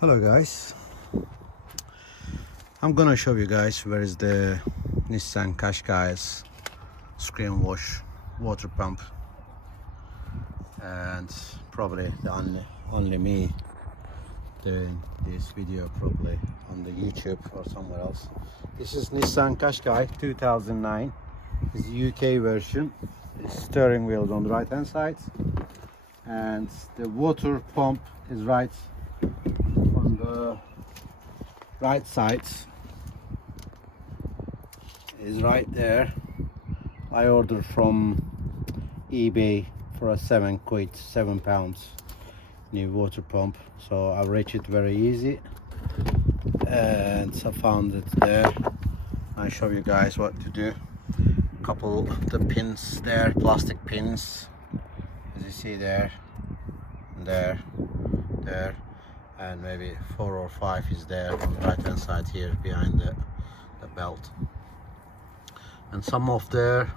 Hello guys, I'm gonna show you guys where is the Nissan Qashqai's screen wash water pump, and probably the only me doing this video probably on the YouTube or somewhere else. This is Nissan Qashqai 2009. It's the UK version. It's steering wheel on the right hand side and the water pump is right on the right side, is right there. I ordered from eBay for a £7 new water pump, so I reached it very easy and I found it there. I show you guys what to do. Couple the pins there, plastic pins, as you see there, there, and maybe 4 or 5 is there on the right hand side here behind the belt, and some of there,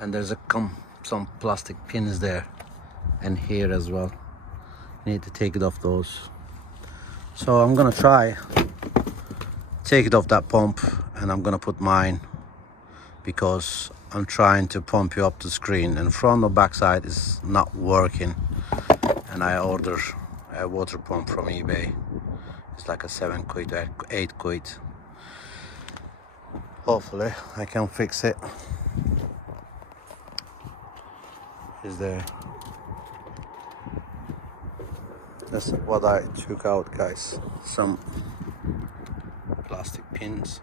and there's some plastic pins there and here as well. Need to take it off those, so I'm gonna try take it off that pump and I'm gonna put mine, because I'm trying to pump you up the screen and front or back side is not working, and I order a water pump from eBay. It's like a £7 or £8. Hopefully I can fix it. Is there? That's what I took out, guys. Some plastic pins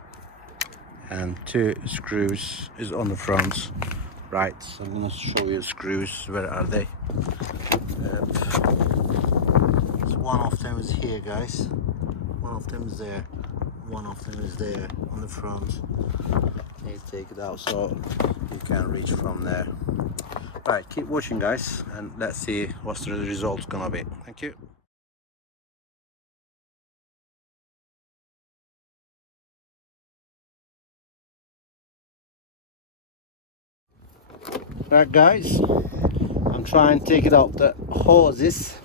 and 2 screws is on the front, right? So I'm gonna show you screws. Where are they? So one of them is here, guys. One of them is there. One of them is there on the front. Need to take it out so you can reach from there. Right, keep watching, guys, and let's see what's the result gonna be. Thank you. Right, guys, I'm trying to take it out the hoses.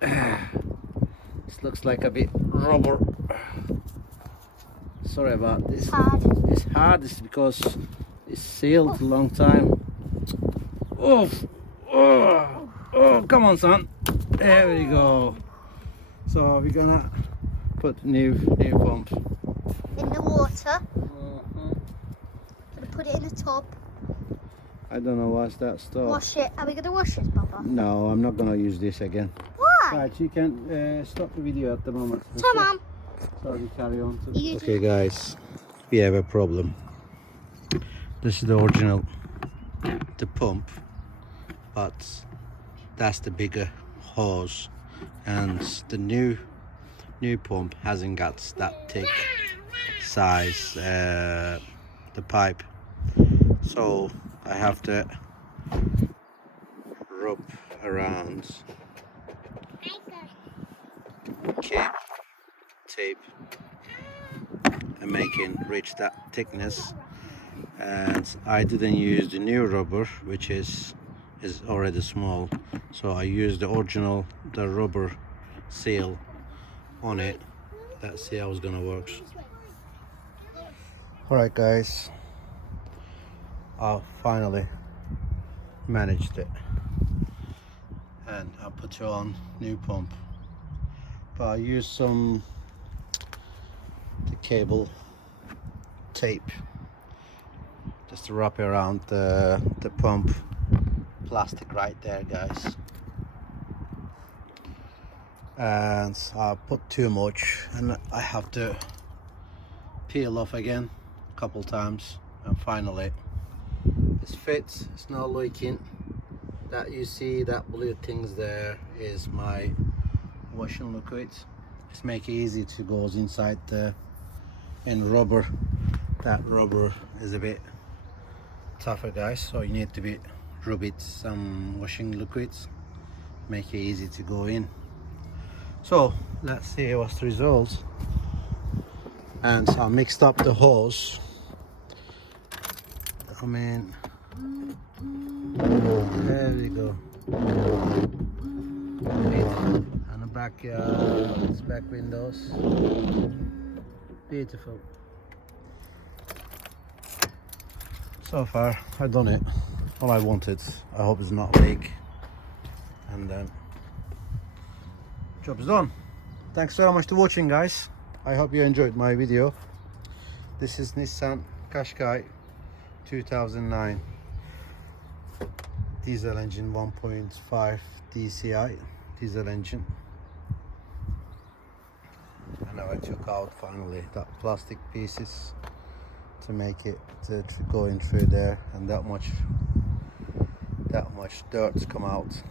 This looks like a bit rubber. Sorry about this. It's hard. It's because it's sealed a long time. Oh, come on, son. There we go. So we're gonna put new pump in the water. Gonna put it in a tub. I don't know what's that stuff. Wash it. Are we gonna wash it, Papa? No, I'm not gonna use this again. Why? Right, you can stop the video at the moment. Come on. So we carry on. You Okay, guys, we have a problem. This is the original, the pump, but that's the bigger hose, and the new pump hasn't got that thick size, the pipe. So I have to rub around, keep tape and making reach that thickness. And I didn't use the new rubber, which is already small, so I used the original, the rubber seal on it. Let's see how it's gonna work. All right, guys, I finally managed it, and I put you on new pump, but I used some the cable tape just to wrap around the pump plastic right there, guys. And I put too much and I have to peel off again a couple times, and finally it's fit. It's not leaking. That you see that blue things there is my washing liquid. It's make it easy to go inside the rubber. That rubber is a bit tougher, guys, so you need to rub it some washing liquids, make it easy to go in. So let's see what's the result. And I mixed up the hose. I mean, There we go. Beautiful. And the backyard, its back windows. Beautiful. So far, I've done it. All I wanted. I hope it's not a leak. And then, job is done. Thanks very much for watching, guys. I hope you enjoyed my video. This is Nissan Qashqai 2009 diesel engine, 1.5 DCI diesel engine. And now I took out finally that plastic pieces to make it going through there, and that much dirt's come out.